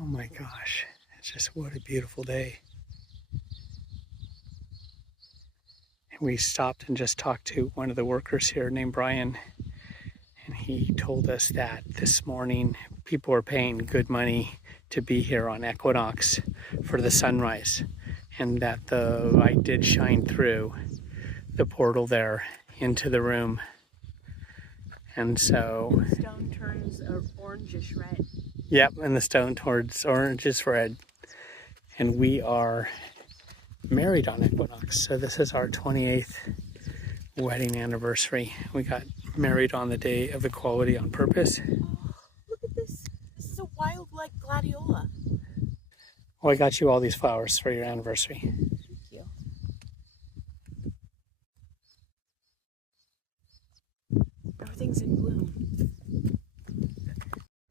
Oh my gosh, it's just what a beautiful day. We stopped and just talked to one of the workers here named Brian, and he told us that this morning people were paying good money to be here on equinox for the sunrise, and that the light did shine through the portal there into the room. And so the stone turns orangish red. Yep, and the stone turns orangish red. And we are married on equinox, so this is our 28th wedding anniversary. We got married on the day of equality on purpose. Oh, look at this. This is a wild like gladiola. Well, I got you all these flowers for your anniversary. Thank you. Everything's in bloom.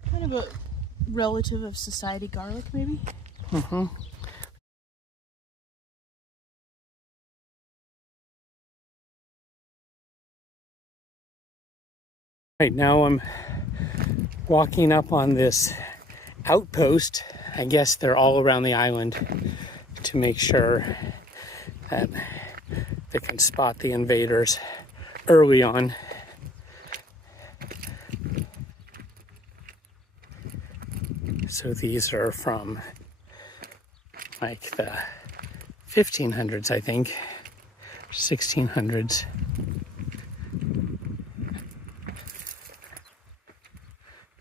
Kind of a relative of society garlic, maybe? Mm-hmm. Right now I'm walking up on this outpost. I guess they're all around the island to make sure that they can spot the invaders early on. So these are from like the 1500s, I think, 1600s.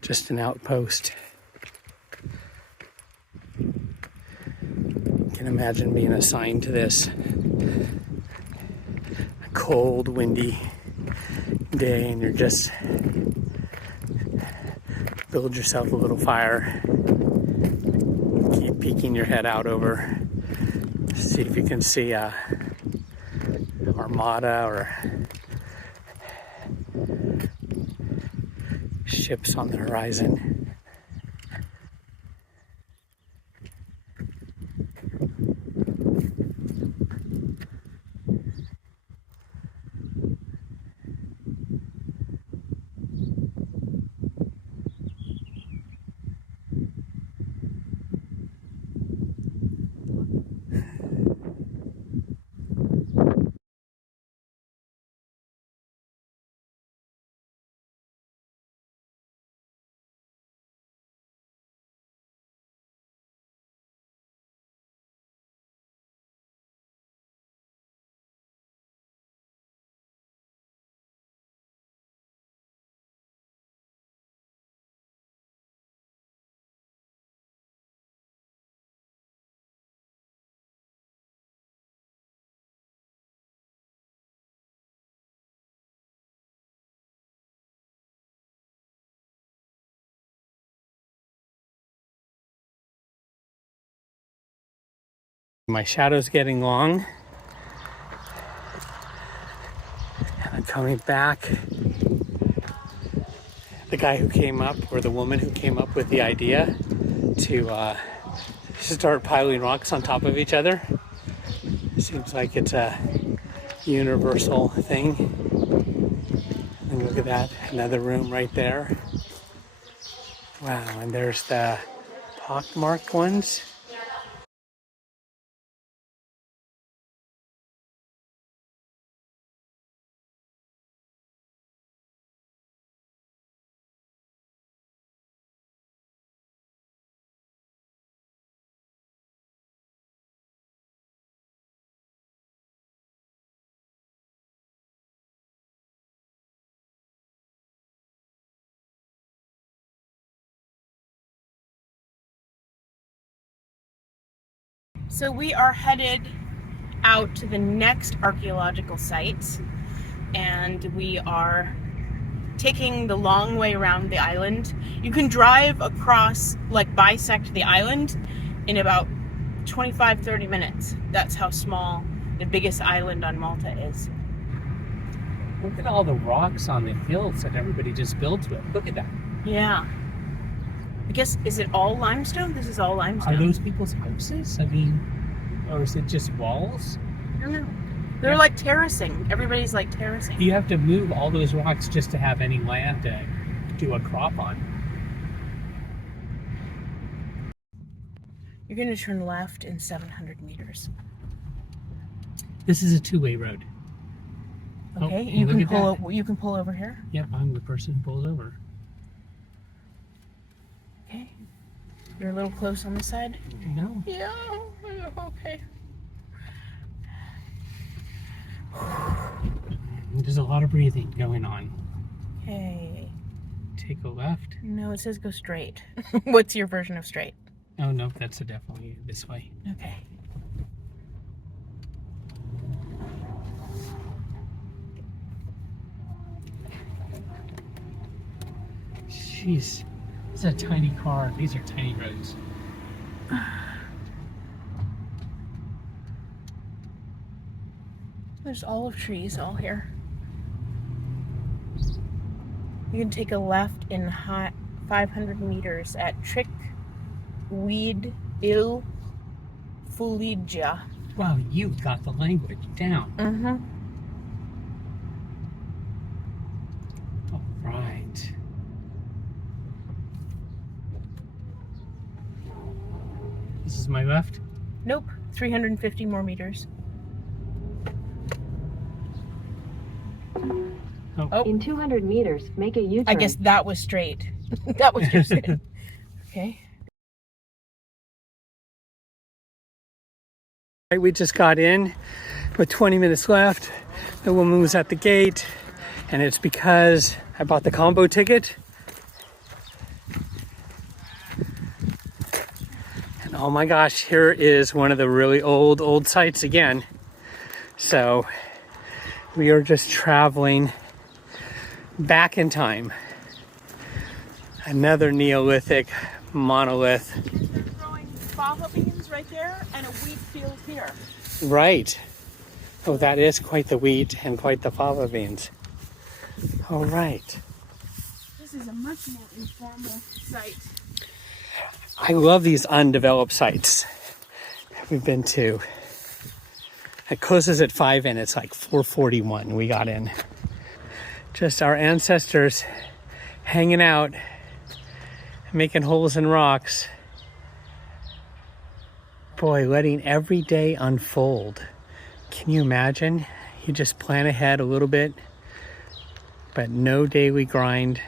Just an outpost. You can imagine being assigned to this. A cold, windy day, and you're just build yourself a little fire. Keep peeking your head out over. See if you can see a armada or ships on the horizon. My shadow's getting long. And I'm coming back. The guy who came up, or the woman who came up with the idea to start piling rocks on top of each other. It seems like it's a universal thing. And look at that, another room right there. Wow, and there's the pockmarked ones. So we are headed out to the next archaeological site, and we are taking the long way around the island. You can drive across, like bisect the island in about 25-30 minutes. That's how small the biggest island on Malta is. Look at all the rocks on the hills that everybody just builds with. Look at that. Yeah. I guess, is it all limestone? This is all limestone. Are those people's houses? I mean, or is it just walls? I don't know. They're like terracing. Everybody's like terracing. You have to move all those rocks just to have any land to do a crop on. You're going to turn left in 700 meters. This is a two-way road. Okay, oh, you can pull over here. Yep, I'm the person who pulls over. Okay. You're a little close on this side? No. Yeah, okay. There's a lot of breathing going on. Okay. Take a left. No, it says go straight. What's your version of straight? Oh, no, that's definitely this way. Okay. Jeez, it's a tiny car. These are tiny roads. There's olive trees all here. You can take a left in 500 meters at Trick Weed Il Fuligia. Wow, you got the language down. Mm-hmm. All right. This is my left. Nope, 350 more meters. Oh. In 200 meters, make a U-turn. I guess that was straight. That was just it. Okay. We just got in with 20 minutes left. The woman was at the gate, and it's because I bought the combo ticket. And oh my gosh, here is one of the really old sites again. So we are just traveling back in time. Another Neolithic monolith. They're growing fava beans right there and a wheat field here. Right. Oh, that is quite the wheat and quite the fava beans. All right. This is a much more informal site. I love these undeveloped sites we've been to. It closes at 5 and it's like 4:41 we got in. Just our ancestors hanging out, making holes in rocks. Boy, letting every day unfold. Can you imagine? You just plan ahead a little bit, but no daily grind,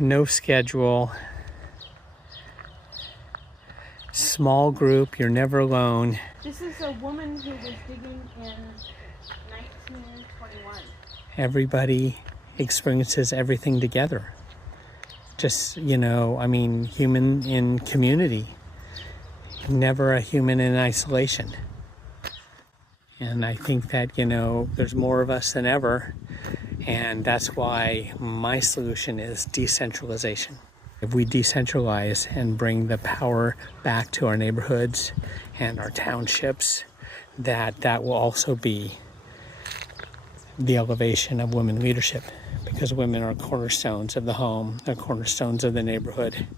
no schedule, small group, you're never alone. This is a woman who was digging in 1921. Everybody experiences everything together. Just, human in community. Never a human in isolation. And I think that, there's more of us than ever. And that's why my solution is decentralization. If we decentralize and bring the power back to our neighborhoods and our townships, that will also be the elevation of women leadership, because women are cornerstones of the home, they're cornerstones of the neighborhood.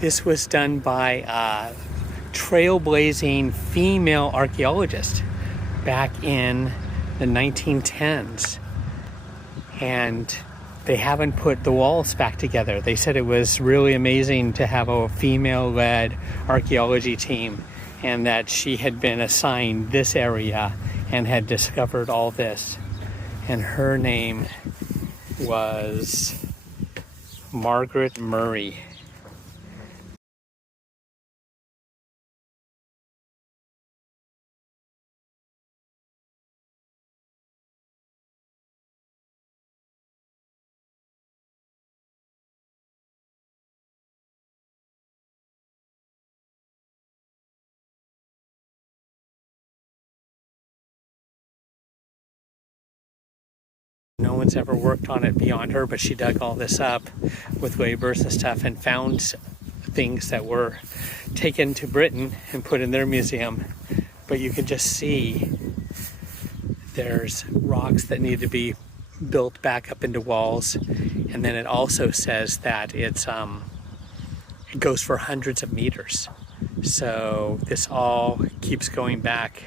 This was done by a trailblazing female archaeologist back in the 1910s. And they haven't put the walls back together. They said it was really amazing to have a female-led archaeology team, and that she had been assigned this area and had discovered all this. And her name was Margaret Murray. No one's ever worked on it beyond her, but she dug all this up with laborers and stuff and found things that were taken to Britain and put in their museum. But you can just see there's rocks that need to be built back up into walls. And then it also says that it goes for hundreds of meters. So this all keeps going back.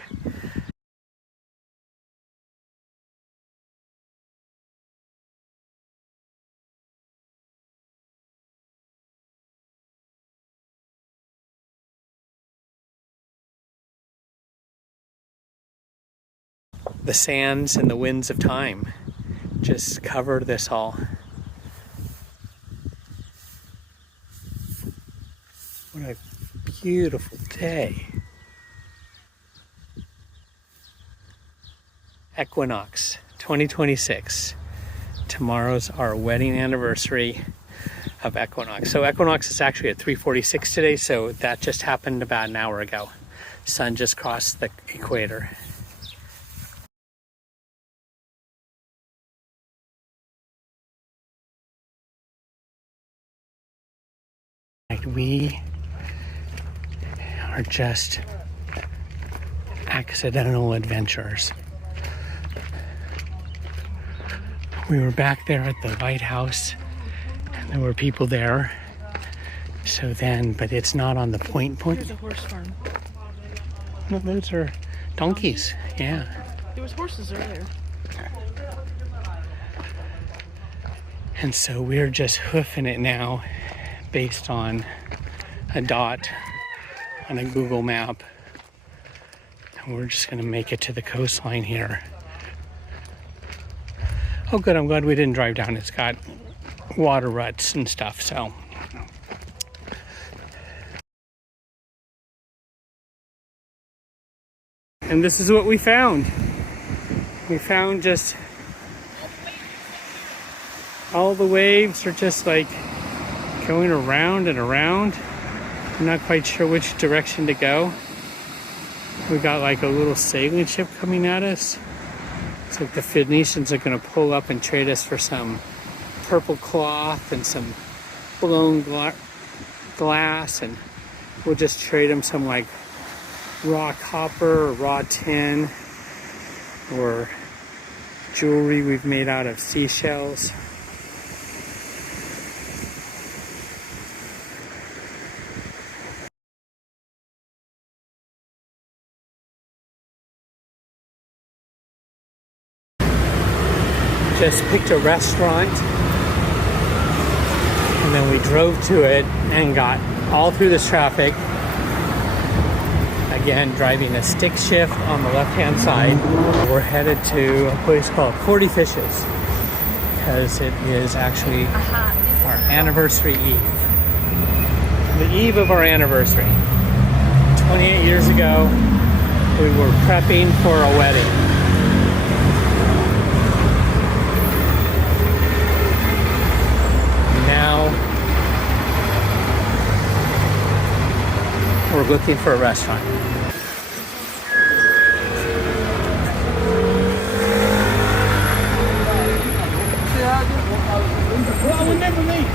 The sands and the winds of time just cover this all. What a beautiful day. Equinox 2026. Tomorrow's our wedding anniversary of Equinox. So Equinox is actually at 3:46 today, so that just happened about an hour ago. Sun just crossed the equator. We are just accidental adventurers. We were back there at the White House and there were people there. So then, but it's not on the point. There's a horse farm. No, those are donkeys. Yeah. There was horses earlier. And so we're just hoofing it now based on a dot on a Google map. And we're just gonna make it to the coastline here. Oh good, I'm glad we didn't drive down. It's got water ruts and stuff, so. And this is what we found. We found just all the waves are just like going around and around. I'm not quite sure which direction to go. We got like a little sailing ship coming at us. It's like the Phoenicians are gonna pull up and trade us for some purple cloth and some blown glass, and we'll just trade them some like raw copper or raw tin or jewelry we've made out of seashells. Just picked a restaurant and then we drove to it and got all through this traffic. Again, driving a stick shift on the left-hand side. We're headed to a place called 40 Fishes because it is actually our anniversary eve. The eve of our anniversary. 28 years ago, we were prepping for a wedding. Now we're looking for a restaurant. I would never leave.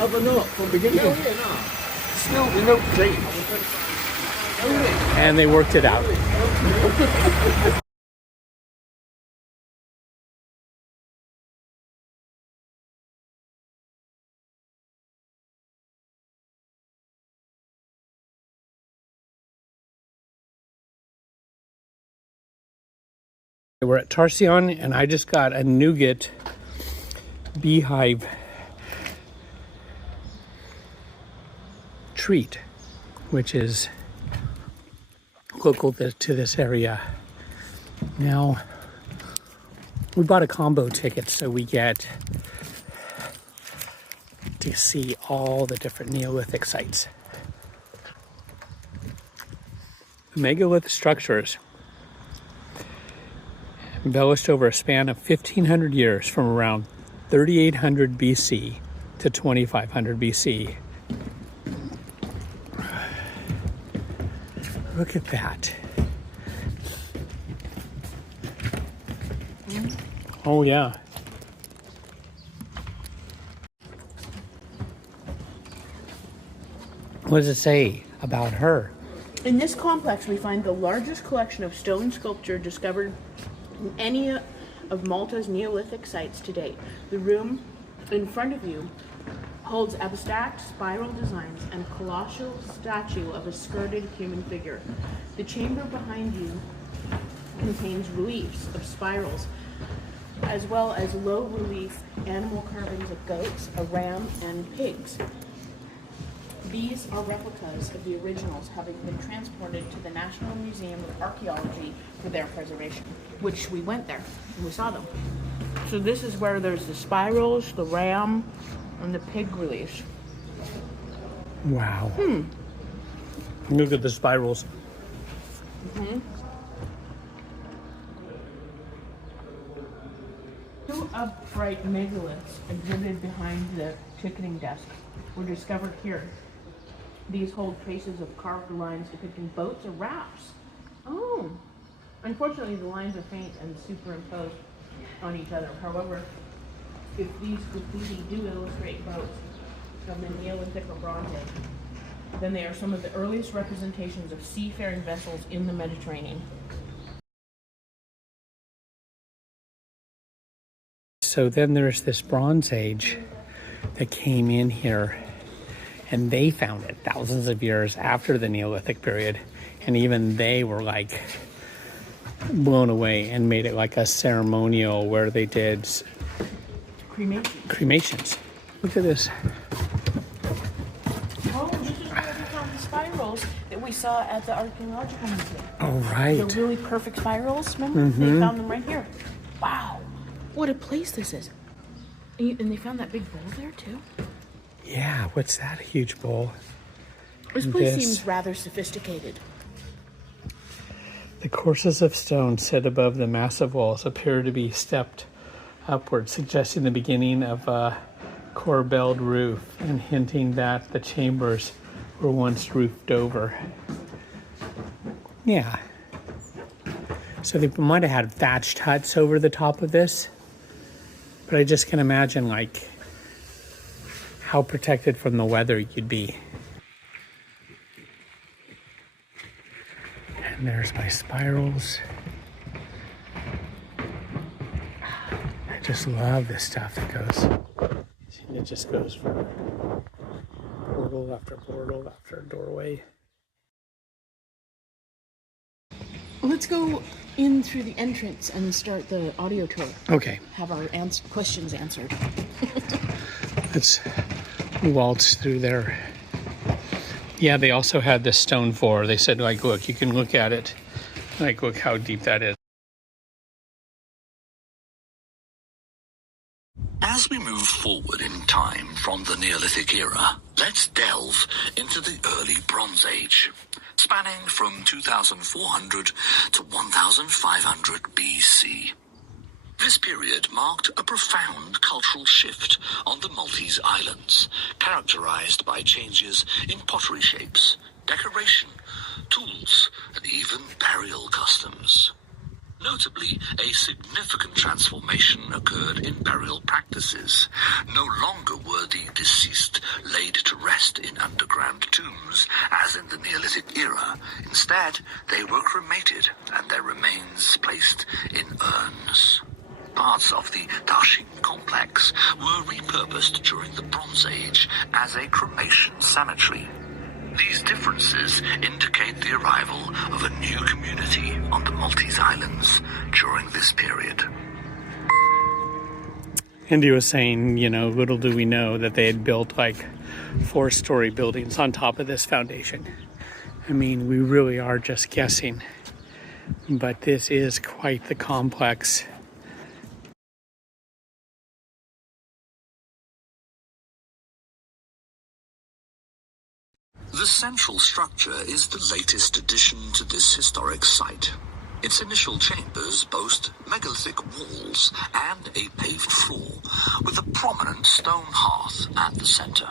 Other not from beginning. Still, we know Jake. And they worked it out. We're at Tarsion and I just got a nougat beehive treat, which is local to this area. Now, we bought a combo ticket so we get to see all the different Neolithic sites. Megalith structures embellished over a span of 1,500 years from around 3,800 BC to 2,500 BC. Look at that. Oh yeah. What does it say about her? In this complex, we find the largest collection of stone sculpture discovered in any of Malta's Neolithic sites to date. The room in front of you holds abstract spiral designs and a colossal statue of a skirted human figure. The chamber behind you contains reliefs of spirals, as well as low-relief animal carvings of goats, a ram, and pigs. These are replicas of the originals, having been transported to the National Museum of Archaeology for their preservation, which we went there and we saw them. So this is where there's the spirals, the ram, and the pig reliefs. Wow. Look at the spirals. Two upright megaliths exhibited behind the ticketing desk were discovered here. These hold traces of carved lines depicting boats or rafts. Oh, unfortunately the lines are faint and superimposed on each other. However, if these graffiti do illustrate boats from the Neolithic or Bronze Age, then they are some of the earliest representations of seafaring vessels in the Mediterranean. So then there's this Bronze Age that came in here, and they found it thousands of years after the Neolithic period, and even they were like blown away and made it like a ceremonial where they did cremations. Look at this. Oh, this is where we found the spirals that we saw at the Archaeological Museum. Oh, right. The really perfect spirals, remember? They found them right here. Wow, what a place this is. And they found that big bowl there too. Yeah, what's that huge bowl? This place seems rather sophisticated. The courses of stone set above the massive walls appear to be stepped upward, suggesting the beginning of a corbelled roof and hinting that the chambers were once roofed over. Yeah. So they might have had thatched huts over the top of this, but I just can imagine like how protected from the weather you'd be. And there's my spirals. I just love this stuff that goes. It just goes from portal after portal after doorway. Let's go in through the entrance and start the audio tour. Okay. Have our questions answered. Let's waltz through there. Yeah, they also had this stone floor. They said, like, look, you can look at it. Like, look how deep that is. As we move forward in time from the Neolithic era, let's delve into the early Bronze Age, spanning from 2400 to 1500 BC. This period marked a profound cultural shift on the Maltese Islands, characterized by changes in pottery shapes, decoration, tools, and even burial customs. Notably, a significant transformation occurred in burial practices. No longer were the deceased laid to rest in underground tombs, as in the Neolithic era. Instead, they were cremated and their remains placed in urns. Parts of the Tashin complex were repurposed during the Bronze Age as a cremation cemetery. These differences indicate the arrival of a new community on the Maltese Islands during this period. Andy was saying, you know, little do we know that they had built like 4-story buildings on top of this foundation. I mean, we really are just guessing, but this is quite the complex. The central structure is the latest addition to this historic site. Its initial chambers boast megalithic walls and a paved floor with a prominent stone hearth at the center.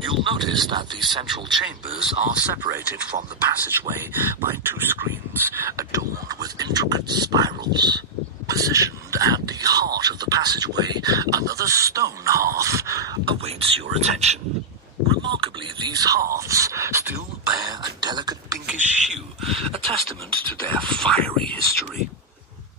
You'll notice that the central chambers are separated from the passageway by 2 screens adorned with intricate spirals. Positioned at the heart of the passageway, another stone hearth awaits your attention. Remarkably, these hearths still bear a delicate pinkish a testament to their fiery history.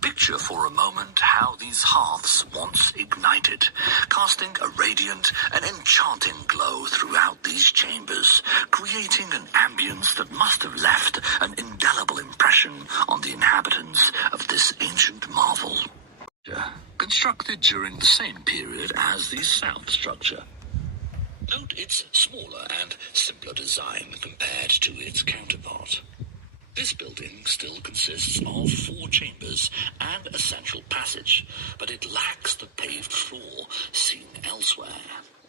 Picture for a moment how these hearths once ignited, casting a radiant and enchanting glow throughout these chambers, creating an ambience that must have left an indelible impression on the inhabitants of this ancient marvel. Constructed during the same period as the south structure. Note its smaller and simpler design compared to its counterpart. This building still consists of 4 chambers and a central passage, but it lacks the paved floor seen elsewhere.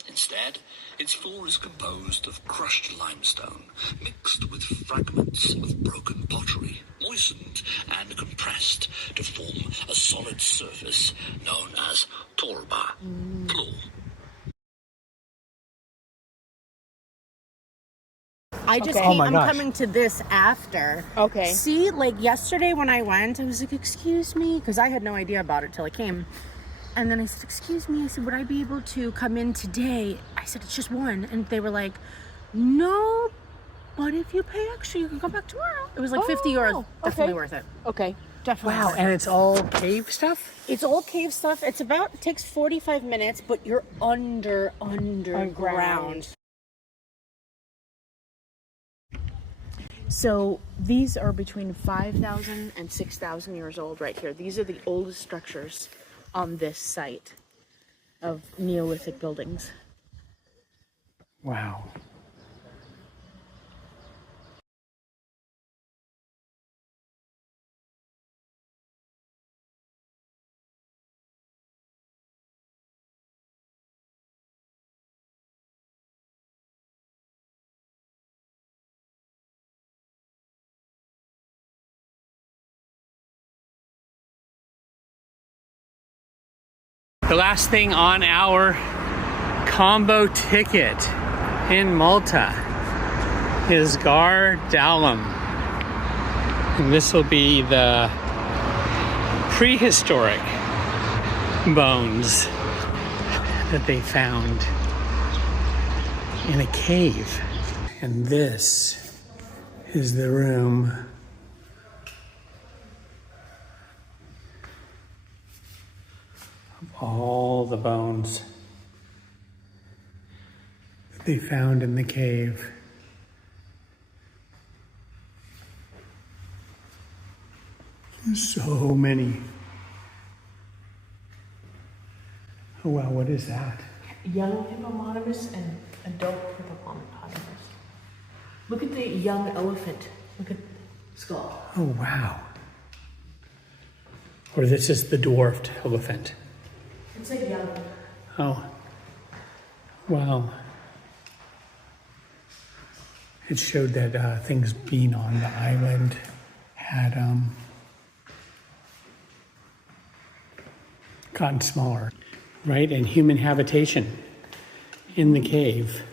Instead, its floor is composed of crushed limestone, mixed with fragments of broken pottery, moistened and compressed to form a solid surface known as torba, floor. I just Okay. Oh my I'm gosh. coming to this after. Okay. See, like yesterday when I went, I was like, excuse me, because I had no idea about it till I came. And then I said, excuse me, I said, would I be able to come in today? I said, it's just one. And they were like, no, but if you pay extra, you can come back tomorrow. It was like 50 euros. Definitely worth it. Okay. Definitely Wow, worth and it. it's all cave stuff? It's all cave stuff. It takes 45 minutes, but you're underground. So these are between 5,000 and 6,000 years old right here. These are the oldest structures on this site of Neolithic buildings. Wow. The last thing on our combo ticket in Malta is Gar Dalam. And this will be the prehistoric bones that they found in a cave. And this is the room of all the bones that they found in the cave. So many. Oh wow, what is that? Young hippopotamus and adult hippopotamus. Look at the young elephant. Look at the skull. Oh wow. Or this is the dwarfed elephant. It's like young. Oh, wow. It showed that things being on the island had gotten smaller, right? And human habitation in the cave.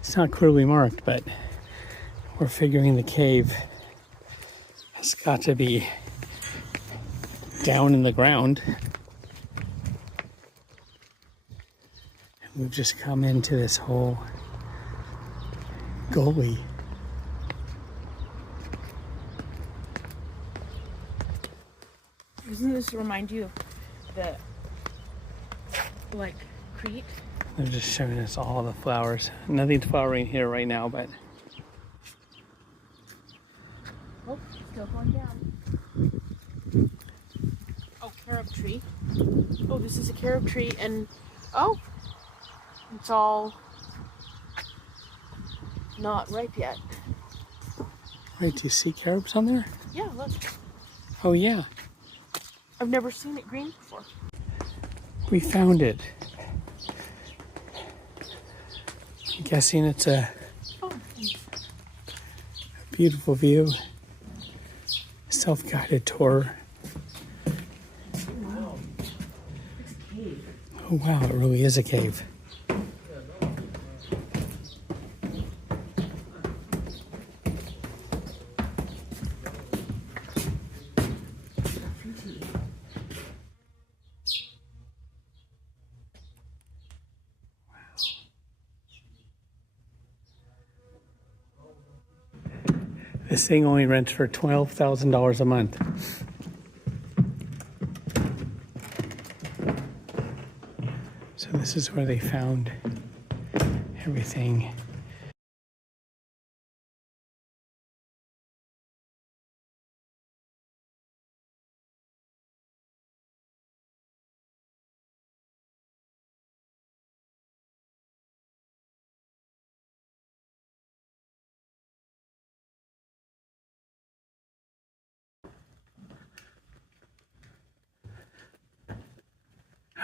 It's not clearly marked, but we're figuring the cave has got to be down in the ground. And we've just come into this whole gully. Doesn't this remind you of the, like, Crete? They're just showing us all the flowers. Nothing's flowering here right now, but Oh, still going down. Oh, carob tree. Oh, this is a carob tree, and oh, it's all not ripe yet. wait, do you see carobs on there? Yeah, look. Oh yeah, I've never seen it green before. we found it. I'm guessing it's a beautiful view. Self-guided tour. Wow. It's a cave. Oh wow, it really is a cave. This thing only rents for $12,000 a month. So this is where they found everything.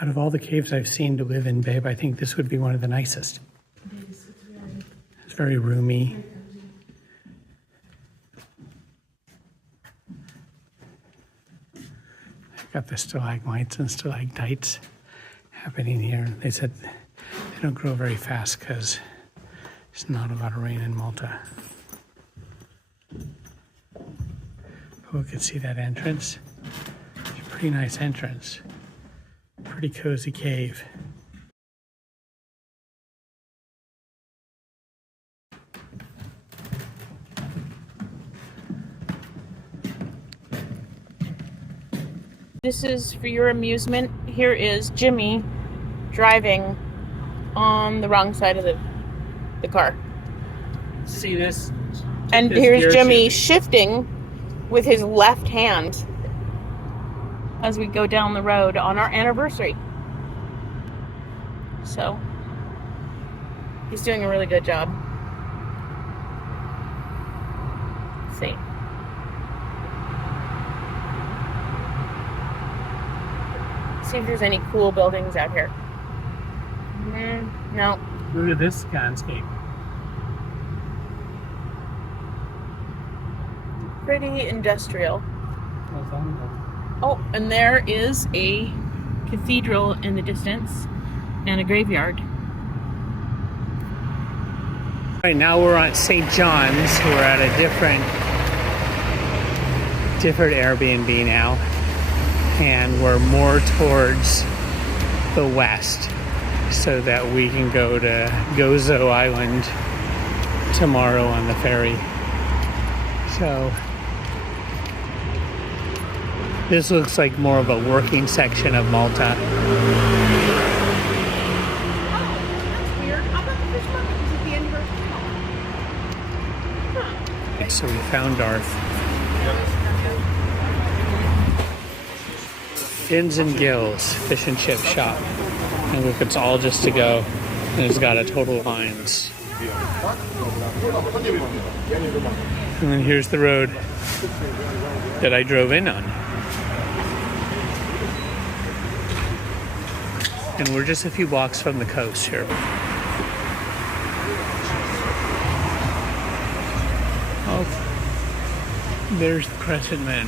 Out of all the caves I've seen to live in, babe, I think this would be one of the nicest. It's very roomy. I've got the stalagmites and stalactites happening here. They said they don't grow very fast because there's not a lot of rain in Malta. But we could see that entrance. It's a pretty nice entrance. Pretty cozy cave. This is for your amusement. Here is Jimmy driving on the wrong side of the car. See this? And This here's gear Jimmy shifting with his left hand as we go down the road on our anniversary. So, he's doing a really good job. Let's see. See if there's any cool buildings out here. No. Look at this landscape. Pretty industrial. Oh, and there is a cathedral in the distance and a graveyard. Right now we're on St. John's. We're at a different Airbnb now, and we're more towards the west so that we can go to Gozo Island tomorrow on the ferry. So this looks like more of a working section of Malta. Okay, so we found our Fins and Gills fish and chip shop. And look, it's all just to go. And it's got a total lines. And then here's the road that I drove in on. And we're just a few blocks from the coast here. Oh, there's the Crescent Men.